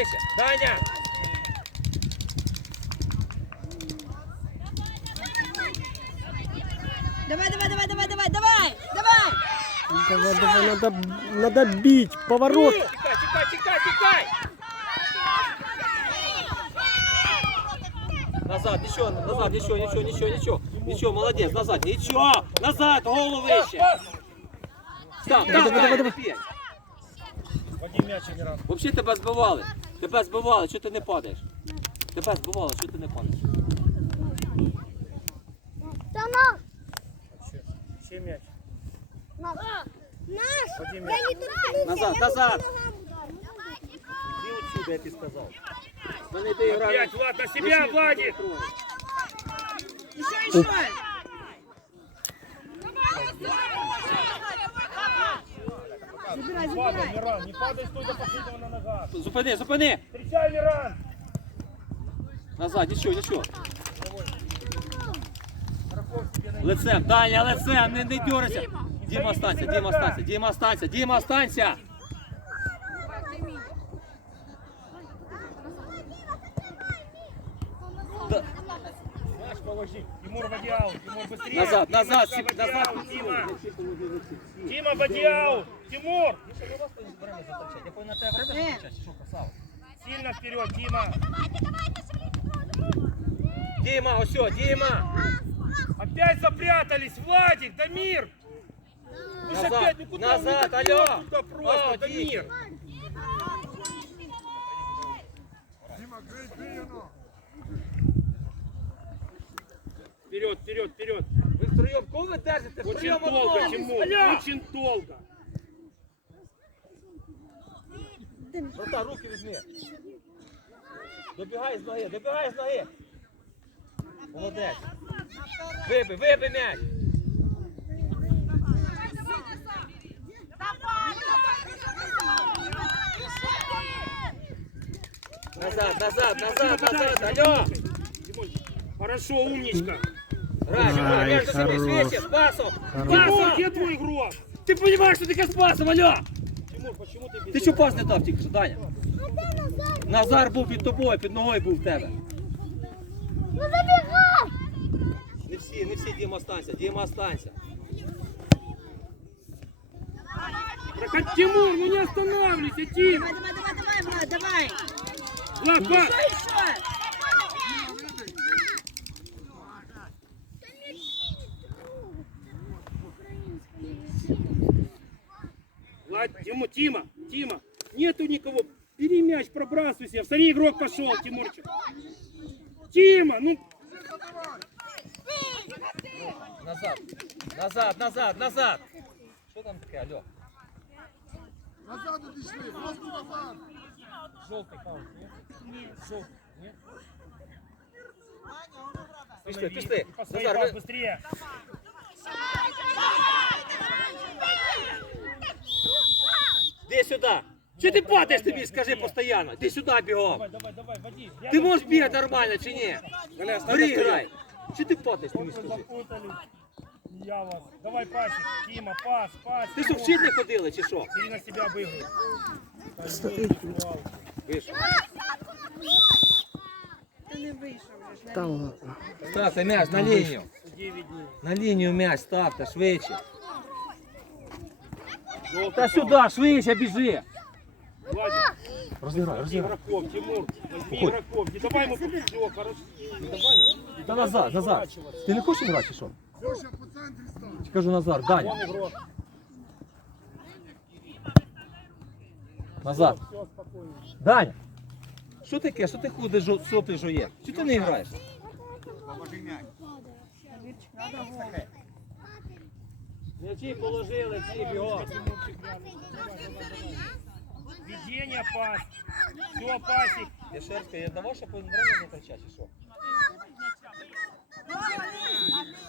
вище. Даня! Давай, давай, давай, давай, давай, давай, давай. Давай, давай, надо, надо бить. Поворот. Тікай, тікай, тікай, тікай! Назад, нічого, назад, нічого, нічого, нічого, нічого. Нічого, молодець, назад, нічого! Назад, голову вище! Став, Давай, так, давай, так, давай. п'ять. Вадим м'яч не раз. Взагалі Тебе збивали. Чого ти не падаєш? Тебе збивали, чого ти не падаєш? Та на! Ще м'яч. Наш! Я не торкнуся, Назад, назад. Іди отсюда, я тебе сказав. Мене ти граєш. Опять, Влад, на себя, Владик! Еще, еще. Забирай, Падай, забирай. Миран, не падай, стой до последнего на ногах. Зупини, зупини! Встречай, Миран! Назад, нічого, нічого. Лицем, Даня, лицем, не, не дерайся. Діма, останься, Діма, останься, Діма, останься, Діма, останься. Да. Наш положи. Тимур, води аут. Тимур, быстрее. Назад, назад, Тимур, Сип, води назад. аут, Тима. Тима, води аут. Тимур! Э, Сильно вперед, Дима. Діма, ось, сьо, Діма. Опять запрятались, Владик, Дамир! Ну ж Назад, опять, ну куда вы назад, идете алло. туда просто, О, Дамир? Вперед, вперед, вперед. Ви втроєм кого ви держите? Очень Втроєм долго, одного. Тимур, Аля! очень долго. Братан, руки візьми. Добігай з ноги, добігай з ноги. Молодець. Вибий, вибий м'яч. Назад, назад, назад, назад. Алло. Тимур, Хорошо, умничка. Рай, Тимур, Ай, между собой хорош. свечи, с пасом. Тимур, Пасом. где твой игрок? Ты понимаешь, что ты с пасом, алло? Ти що пас не дав тільки що, Даня? А де назад? Назар був під тобою, під ногою був в тебе. Ну забігай! Не всі, не всі, Діма, останься, Діма, останься. Проходи, Тимур, ну не останавливайся, Тим! Давай, давай, давай, давай, Влад, давай. Влад, пробрасывайся. Смотри, игрок пошел, Тимурчик. Тима, ну Назад, назад, назад, назад. Що там таке, алло? Назад одійшли, просто назад. желтый каунт, нет? Желтый, нет? Пішли, пішли. Посмотри, Назар, пас, ви- быстрее. Іди сюди. Чи ти падаєш тобі, скажи постійно? Іди сюди бігом. Давай, давай, давай, води. Ти можеш бігати нормально чи ні? Гри грай. Чи ти падаєш тобі, Вы скажи? запутали. Я вас. Давай пасик. Тима, пас, пас. Ти що, Тимур. вчить не ходили, чи що? Бери на себя обыгрывай. Вийшов. Та не вийшов вже ж. Та ладно. Ставте м'яч на лінію. Девять дней. На лінію м'яч ставте, швидше. Та сюди, швидше біжи. Владик, Розіграй, возьми игроков, Тимур. Возьми игроков. Не давай ему все, хорошо. Не давай. Та назад, назад. Ти не хочеш грати, чи що? Льоша, по центрі стань. Кажу Назар, Даня. Вон игрок. Назад. Все, спокойно. Даня. Що таке? Що ти ходиш, жо- соплі жує? Чи ти не граєш? М'ячі положили, всі бігом. Ведение, пас. Все, пасик. Дешерська, я він время не кричать, чи що?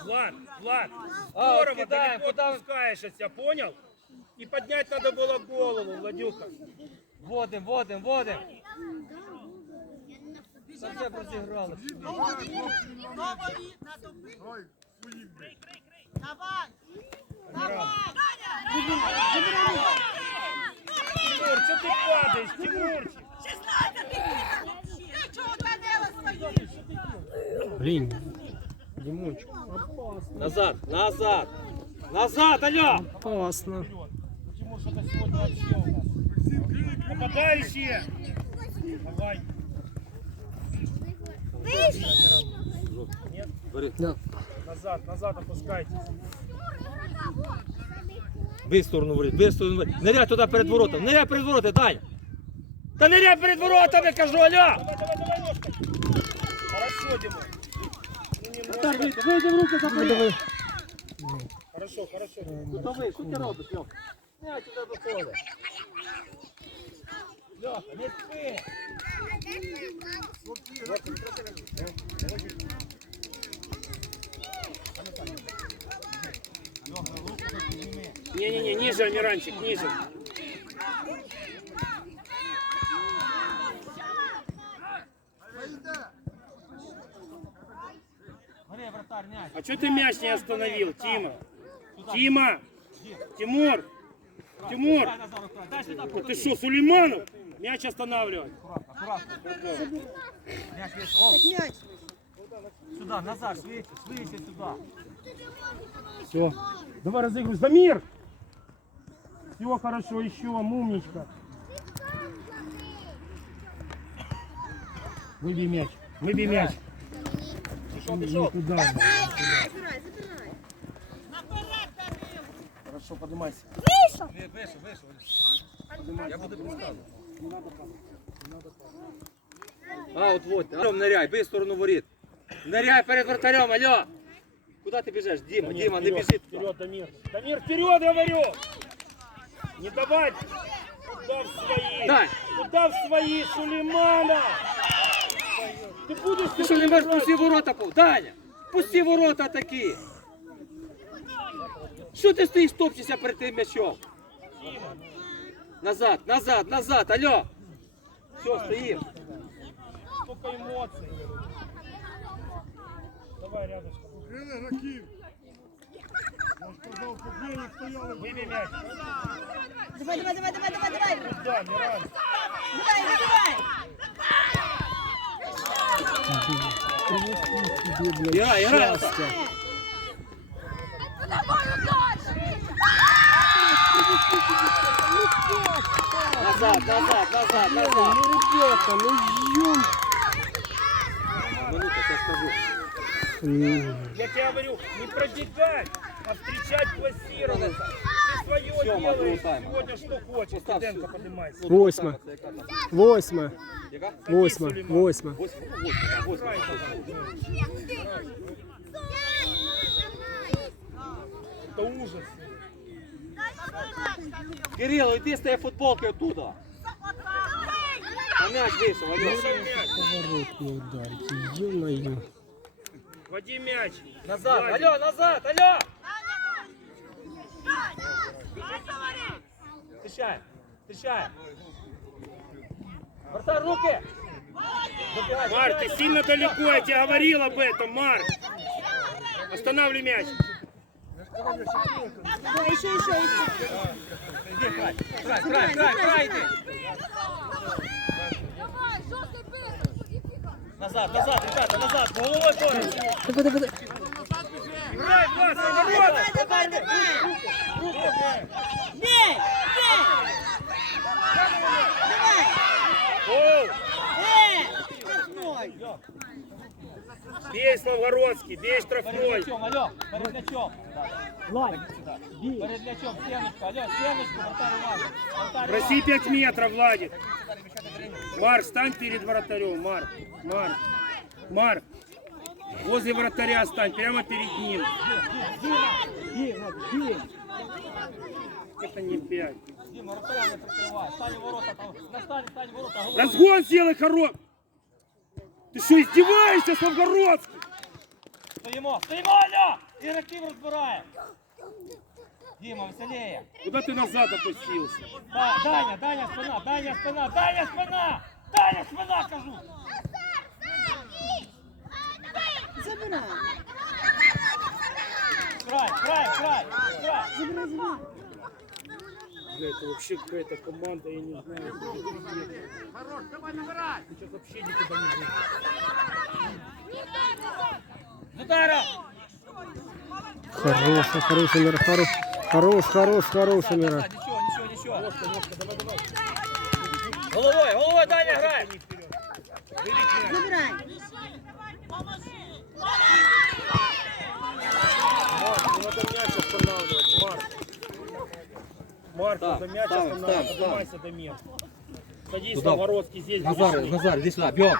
Влад, Влад, А, здорово, кидаем, далеко куда- отпускаешь от понял? И поднять надо было голову, Владюха. Водим, водим, водим. Все розіграли. Ой, своїх бий. Тимур, что ты падаешь, Тимурчик? Блін. Дімончик, опасно. Назад, назад. Назад, алло! Опасно. Почему что-то сегодня вообще у нас? Нападающие! Давай. Бери. Да. Назад, назад опускайтесь. Бий сторону воріт, бий сторону воріт. Ниряй туди перед воротом, ниряй перед воротом, Дань! Та ниряй перед воротами, кажу, алло! Давай, давай, давай, ножкой. Хорошо, Дима. Ну, немножко. Вийди, вийди в руки, давай. Хорошо, хорошо. Готовий, що ти робиш, Льох? Я туди до поля. Льоха, не спи! Не-не-не, ниже, Амиранчик, ниже. А что ты мяч не остановил, Тима? Тима! Тимур! Тимур! Ты что, Сулейманов? Мяч останавливать. акуратно, акуратно. М'яч вийшов. О, Так м'яч. Сюди, назад, швидше, швидше сюди. Все. Давай разыгрывай. Замир! Все хорошо, еще, умничка. Выбей мяч. Выбей мяч. Пішов, пішов. Куда? Забирай, забирай. Хорошо, поднимайся. Вийшов, вийшов. Я буду підказувати. А, от вот, Артем, ныряй, бий в сторону воріт. Ныряй перед вратарем, алло! Куди ти біжиш? Діма, Діма, не біжи. туди. Вперед, Дамир. Дамир, вперед, говорю! Не давать! Куда в свои? Дай! Куда в свои, Сулеймана? Ты будешь Ти що не можеш пусті ворота пов? Даня! Пусті ворота такі! Що ти стоїш, топчешся перед тим м'ячом? Назад, назад, назад, алло! Все, стоїм. Сколько эмоций. Давай рядышком. Покрили граків. Выбей мяч. Давай, давай, давай, давай, давай, давай. Да, Миран. Давай, забирай. Играй, играй, Щастя. Назад, назад, назад, Ну, назад. ребята, ну ем. Минута, я скажу. М, Я тебе говорю, не пробегать, а встречать классированно. Ты свое Всё, делаешь Макру, тайм. сегодня что хочешь. Поставь Студенко всё. поднимайся. Восьма. Це яка там? Восьма. Яка? Восьма. Сулейман. Восьма. Восьма, ну, восьма, так, восьма. Играй давай. Это ужас. Кирило, йди з тієї футболки оттуда. А м'яч вийшов, алло. Бросай мяч. Поворот не ударите. Ё-моё. Води мяч. Назад, Владик. алло, назад, алло! Встречай, встречай. Вратарь, руки! Забегай, Марк, ты сильно далеко, я тебе говорил об этом, Марк. Останавливай мяч. Еще, еще, еще. Край, край, край, край, край. Назад, назад, ребята, назад, головой борется. Давай, давай, давай. Играй, Влад, на Давай, ворота. давай, давай. Руку, Бей, бей. Давай. Гол. Э, штрафной. Бей, Славгородский, бей Перед штрафной. мячом, алло, перед мячом. Перед мячом, стеночку, алло, стеночку, вратарь. Вратарь Проси 5 метров, Владик. Марк, стань перед вратарем, Марк. Марк. Марк. Возле вратаря стань, прямо перед ним. Это не 5. Иван. Дима, вратаря не прикрывай. Стань ворота, там, на стань, ворота. головой. Разгон сделай хорош. Ты что, издеваешься, Славгородский? Стоїмо, стоїмо, алло! Ігроків розбирає. Діма, веселіє. Куда ты назад опустился? Да, Даня, Даня, спина, Даня, спина, Даня, спина! Даня, спина, кажу! Забирай. Край, край, край, край. Забирай, забирай. какая-то, вообще какая-то команда, я не знаю. Сейчас вообще никуда не будет. З удара! Хороший, хороший мир, хорош, хорош, хорош, хороший мир. Назад, Нічого, нічого, нічого. Головою, головою Даня грає. Забирай. Марк, Марк, Так, надо мяч ставим, ставим, до мест. Садись Туда. на Воровский здесь. Назар, будешь Назар, іди сюди, бьем.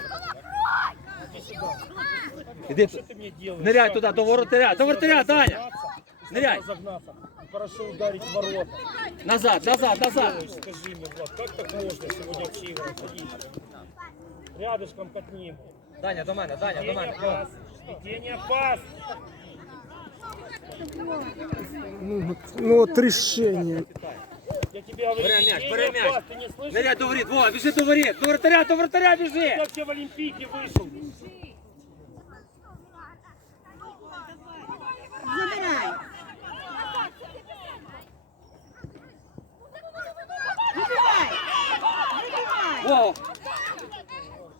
Іди, Что ты мне делаешь? ныряй Как? туда, до воротаря, до воротаря, Даня. Ныряй. разогнаться. Хорошо ударить в ворота. Назад, назад, назад. Скажи мне, Влад, как так можно сегодня вообще играть? Садись. Рядышком катним. Даня, до мене, Даня, до мене. Бьем. пас. Ведение пас. Ну, ну от рішення. Я тебе говорю, Бери мяч, ведение бери мяч. пас. Ты не слышишь? Ныряй до воріт, Вова, біжи до воріт, до вратаря, до вратаря біжи. Как я в Олимпийке вышел? Забирай. Выбивай. Выбивай. Вова,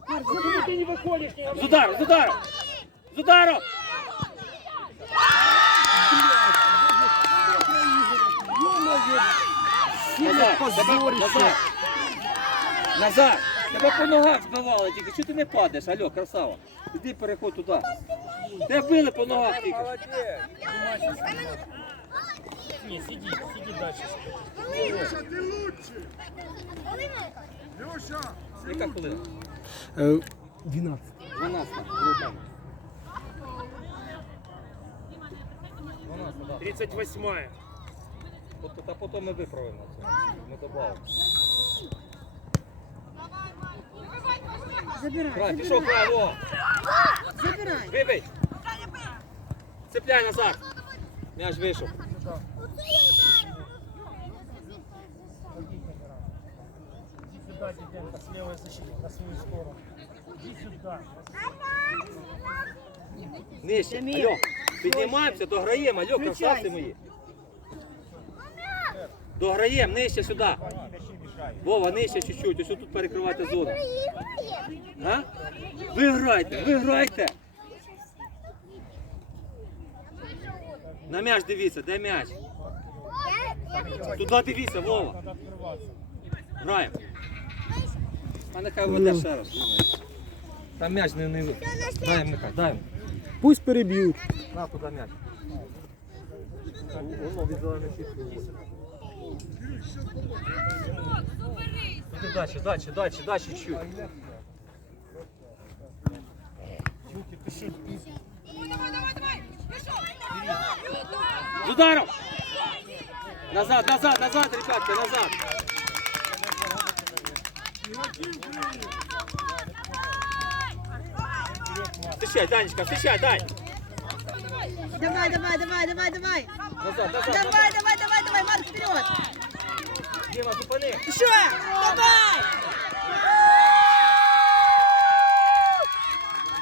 Марк, Почему забирай. ты не выходишь? Не з говори. удару, з удару. З удару. Назад, тебе, назад. Тебе по ногах збивали тільки. Чого ти не падаєш? Алло, красава. Іди переходь туди. Тебе били по ногах тільки. Не, сиди, сиди дальше. Леша, ти лучший! Леша! Яка хвилина? Е, 12. 12. Група. 12, так. 38 Тобто, Та потім ми виправимо це. Ми додамо. Забирай. Край, пішов край, Вова. Забирай. Вибий. Цепляй назад. М'яч вийшов. Сюда, Диденко, с левой защиты, на свою сторону. Иди сюда. Нижче. Алло. Піднімаємося, дограємо. Алло, красавці мої. Дограємо, нижче сюди. Вова, нижче чуть-чуть. Ось тут перекривати зону. А? Ви грайте, ви грайте. На м'яч дивіться, де м'яч? Туди дивіться, Вова. Граємо. А нехай веде ще раз. Там м'яч не не. Дай нехай, дай. Пусть переб'ють. На туди м'яч. Воно від зеленої сітки. Іди далі, далі, далі, далі чуть. З ударом! Назад, назад, назад, ребятки, назад! Встречай, Данечка, встречай, Дань! Давай, давай, давай, давай, давай. Назад, назад, Давай, назад! давай, давай, давай, Марк, вперед. Дима, зупини! Еще. Давай.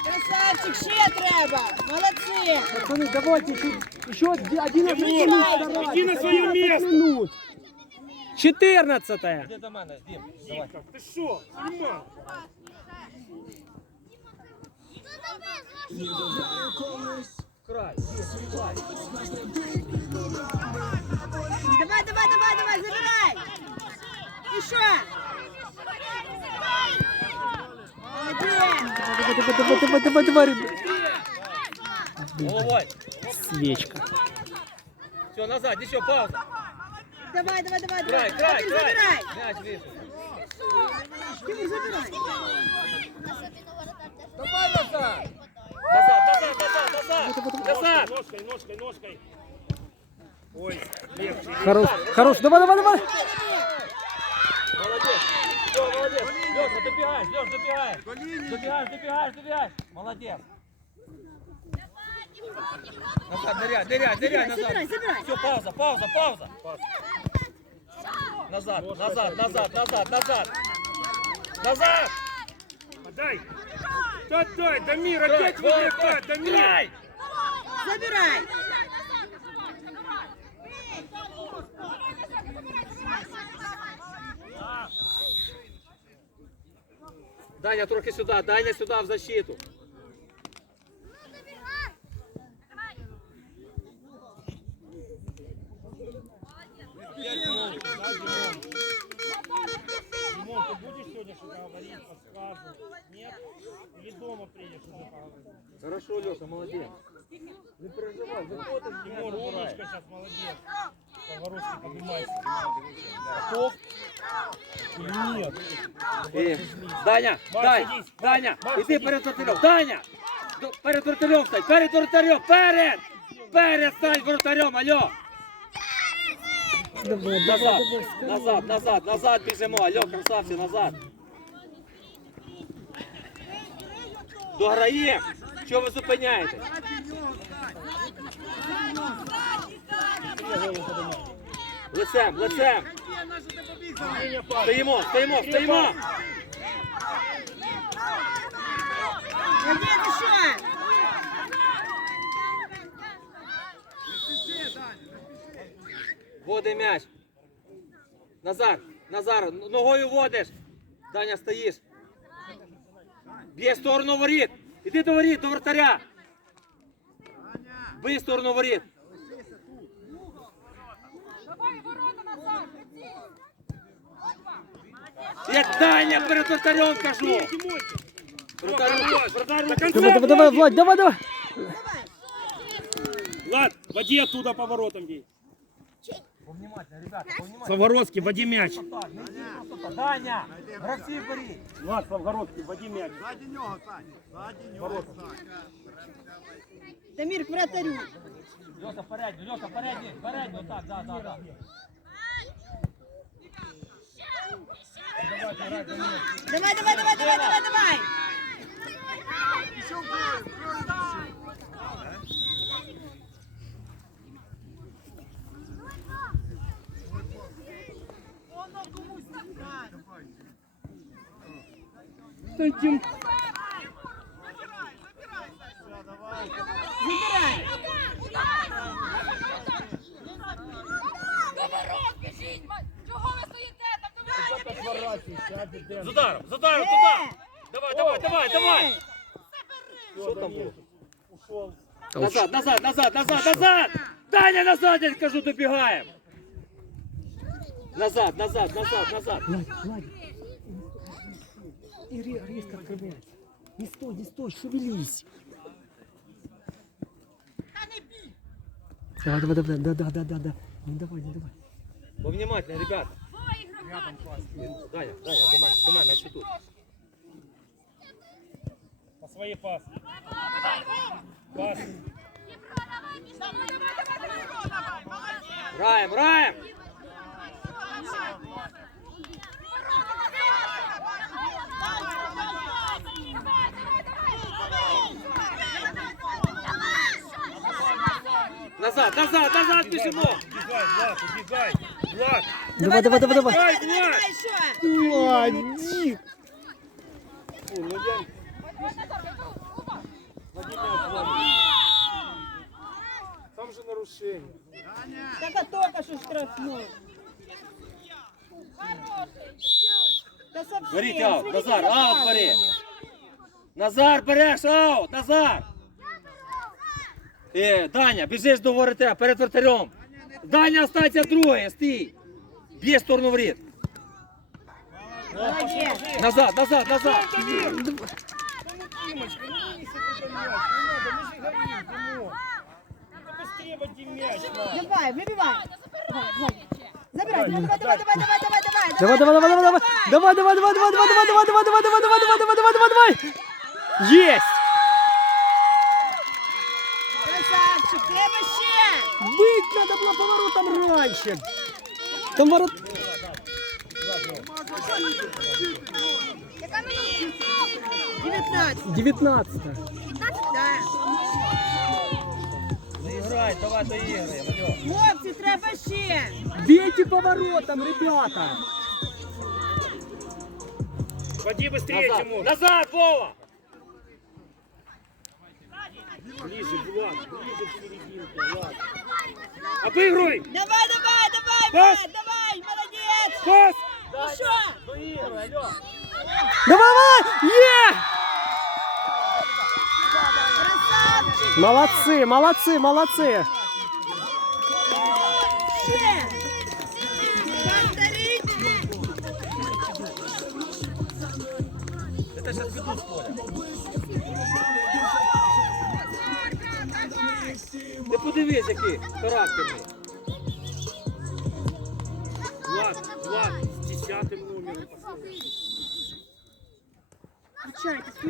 Красавчик, ще треба. Молодці. Пацани, давайте ще, ще 11 Тимур, минут иди старайтесь. на свое 11 место. минут. 14 Іди до мене, Дім, давай. Димка, ты что? Снимай. Край, Дім, край. Давай, давай, давай, давай, забирай. Еще. Давай, давай, давай, давай, давай, давай, ребят. Головой. Свечка. Все, назад, еще пауза. Давай, давай, давай, Край, давай. край, край. забирай. Мяч вийшов. Тимур, забирай. Давай назад. Назад, назад, назад, назад. Назад. Ножкой, ножкой, ножкой. Ой, легче. Хорош, хорош. Давай, давай, давай. Молодец. Все, молодец. Леша, добегаешь, Леш, добегаешь. Добегаешь, добегаешь, добегаешь. Молодец. Назад, ныряй, ныряй, ныряй назад. Забирай, забирай. Все, пауза, пауза, пауза. Назад, назад, назад, назад, назад. Назад. Отдай. Да дай, Дамир, опять вовлекай, Дамир. Забирай. Даня, трохи сюди, Даня сюди в защиту. Іди перед вратарем. Даня! Перед вратарем стань, перед вратарем, перед! Перед стань вратарем, алло! Назад, назад, назад, назад біжимо, алло, красавці, назад. Дограємо! Що ви зупиняєте? Лицем, лицем! Стоїмо, стоїмо, стоїмо! Води м'яч. Назар, Назар, ногою водиш. Даня, стоїш. Б'є сторону воріт. Іди до воріт, до вратаря. Бий сторону воріт. Як Даня перед вратарем кажу. Давай, давай, давай, Влад, давай, давай. Влад, води оттуда поворотом бей. Повнимательно, ребята, повнимательно. Славгородский, води мяч. Так, не йди просто так. Даня, гравців беріть. Влад, Славгородский, води мяч. Ззаді нього, Сань. Ззаді нього, Сань. Тамір, к вратарю. Льоша, передню, Льоша, передню, передню, так, да, да, да. Давай, давай, давай, давай, давай, давай. Забирай. забирай, Чого ви стоїте? З ударом, з ударом, туди. Давай, давай, давай, давай. Що там було? Ушел. Назад, назад, назад, назад, назад! Даня, назад, я кажу, добігаємо! Назад, назад, назад, назад. И ре- резко открывается. Не стой, не стой, шевелись. Давай, давай, давай, да, да, да, да, да. Не давай, не давай. Повнимательно, ребята. Даня, Даня, до мене, до мене, свои пасы. Пасы. Раем, раем! Назад, назад, назад, бежимо! Убегай, Влад, убегай! Влад! Давай, давай, давай, давай! Давай, Влад! Влад! Ну, я... Там же нарушение. Так а только що штрафнув. Та совсем. Беріть аут, Сведіть Назар, на аут пас. бери! Назар, береш аут, Назар! Е, Даня, біжиш до воротаря, перед вратарем. Даня останься другий, стій. Б'є в сторону воріт. Молодець. Назад, назад, назад. Давай, вибивай. Забирай, давай, давай, давай, давай, давай, давай, давай. Давай, давай, давай, давай, давай. Давай, давай, давай, давай, давай, давай, давай, давай, давай, давай, давай, давай, давай, давай. Есть! Красавчик, треба ще. Быть надо было поворотом раньше. Там ворот... Яка мені? 19. 19 Да. Не грай, давай доіграємо. алло. Хлопці, треба ще. Бейте поворотом, ребята. Води быстрее, Назад, Тимур. назад, Вова! Ближе, Влад, ближе к серединке, Влад. Обыгрывай! Давай, давай, давай, Пас. Влад, давай, молодець. Пас! Доігруй, алло. Давай! Є! Молодці, молодці, молодці! Ти подивись, який характерний. Влад, Влад, з десятим номером.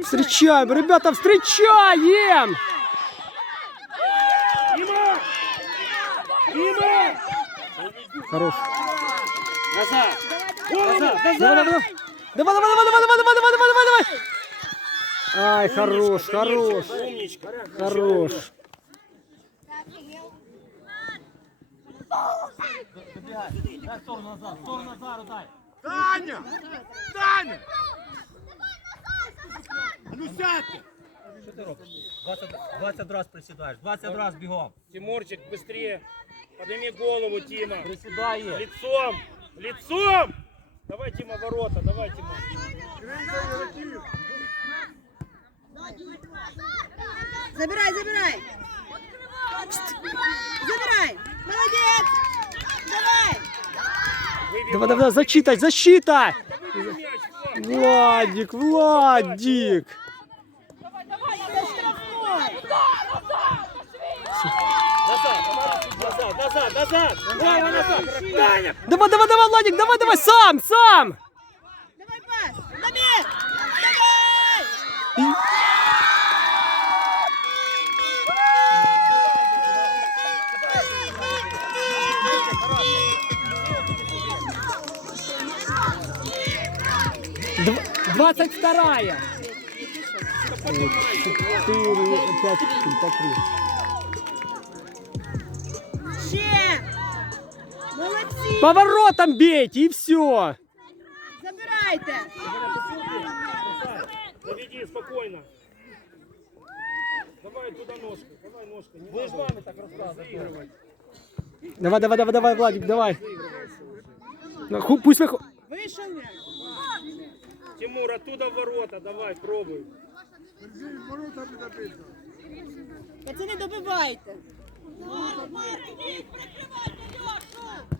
Встречаем, ребята, встречаем! Хорош. Давай, давай, давай, давай, давай, давай, давай, давай, давай, давай. Ай, хорош, хорош, хорош. Назад, дай. Таня! Таня! А Ну сядьте! Що ти робиш? 20, 20 раз присідаєш, 20 раз бігом. Тимурчик, быстрее. Подними голову, Тима. Присідає. Лицом! Лицом! Давай, Тима, ворота, давай, Тима. Забирай, забирай! Забирай! Молодец! Давай! Выбивай. Давай, давай, зачитай, защита! Выбивай мяч, Влад. Владик, Владик! Это штрафной! Назад, назад, назад, назад! Вова, назад! Давай, давай, давай, Владик, давай, давай, сам, сам! Давай пас! Забег! Давай! 22-я. 4, 5, 3. Ще! Молодці! Поворотом бейте і все. Забирайте. Заведи спокійно. Давай туда ножку. Давай ножку. Ви ж вами так розказуєте. Давай, давай, давай, давай, Владик, давай. Ну, пусть выходит. Вышел. Тимур, оттуда в ворота, давай, пробуй. Ворота не добити. Пацани, добивайте!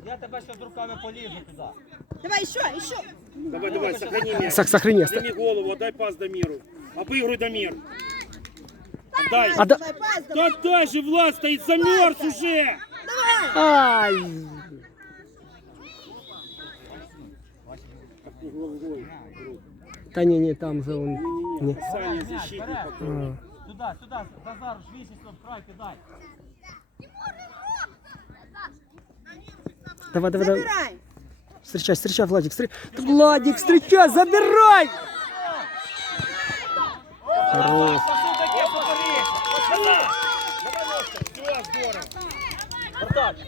Я тебе ще з руками полізу туди. Давай, ще, ще! Давай, давай, сохрани мяч. Сох- Сохрани. Подними голову, отдай пас Дамиру. Обыгрывай Дамир. Отдай. А да- Давай, пас, Да же, Влад стоит, замерз уже. Давай! Ай. Да не, не, там же он. Не. Саня, защитник. А. Туди, туди, Назар, край кидай. Давай, давай, давай. Забирай! Встречай, встречай, Владик, встречай. Владик, встречай, забирай! Хорош.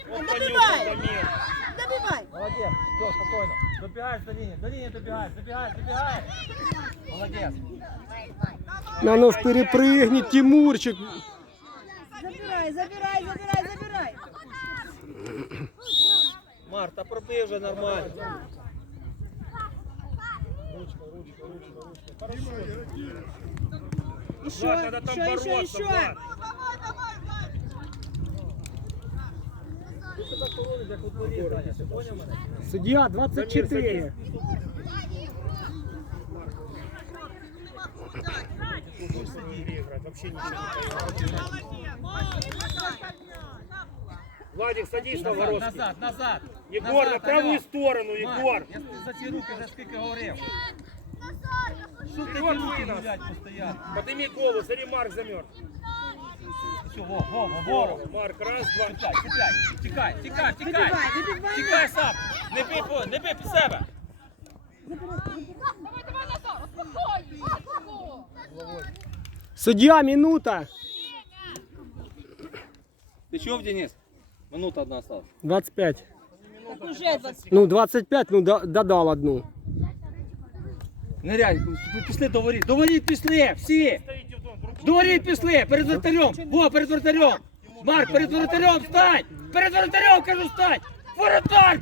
Добивай. Добивай! Молодець, все, спокійно. Добігаєш до лінії, до лінії добігаєш, добігаєш, добігаєш. Молодець. На нож перепрыгни, Тимурчик. Забирай, забирай, забирай, забирай! Марта, пробий вже нормально. Еще, Влад, надо там еще, еще, бороться, еще! Судья 24. Пусть сиди играть, вообще ничего не Владик, садись на Назад, воротки. назад, назад. Егор, Назад, на правую алло. сторону, Марк, Егор. Я за ці руки вже скільки говорив. Що ти ті Егор, руки вынос. гулять постійно? Подними голову, смотри, Марк замерз. Все, во, во, во, ворог. Марк, раз, два. Тікай, тікай, тікай, тікай, тікай. Вибивай, вибивай! Тікай сам. Не бий, по- не бий під себе. Давай, давай, Назар, успокой! Матку! Судья, минута. Ти чув, Денис? Минута одна осталась. 25. Так уже 20. Ну, 25, ну, да- додал одну. Ниряй, пішли до воріт. До воріт пішли, всі. Стоите воріт пішли, перед вратарем. Во, перед вратарем. Марк, перед вратарем, встань. Перед вратарем, кажу, встань. Воротар.